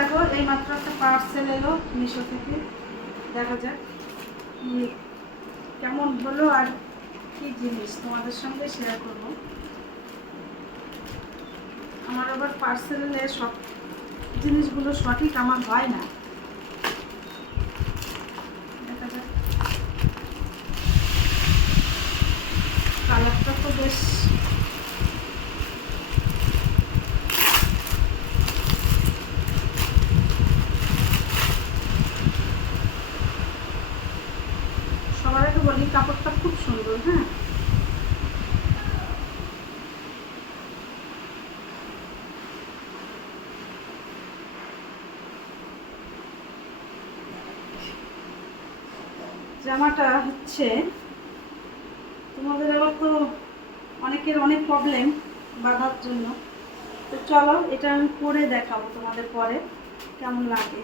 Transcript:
দেখো এই মাত্র একটা পার্সেল এলো মিশো থেকে, দেখা যাক কেমন হলো আর কি জিনিস তোমাদের সঙ্গে শেয়ার করব। আমার আবার পার্সেলে সব জিনিসগুলো সঠিক আমার হয় না, দেখা যাক। কালারটা তো বেশ সবার আগে বলি কাপড়টা খুব সুন্দর। হ্যাঁ, জামাটা হচ্ছে তোমাদের আবার তো অনেকের অনেক প্রবলেম বাঁধার জন্য, তো চলো এটা আমি পরে দেখাবো তোমাদের পরে কেমন লাগে।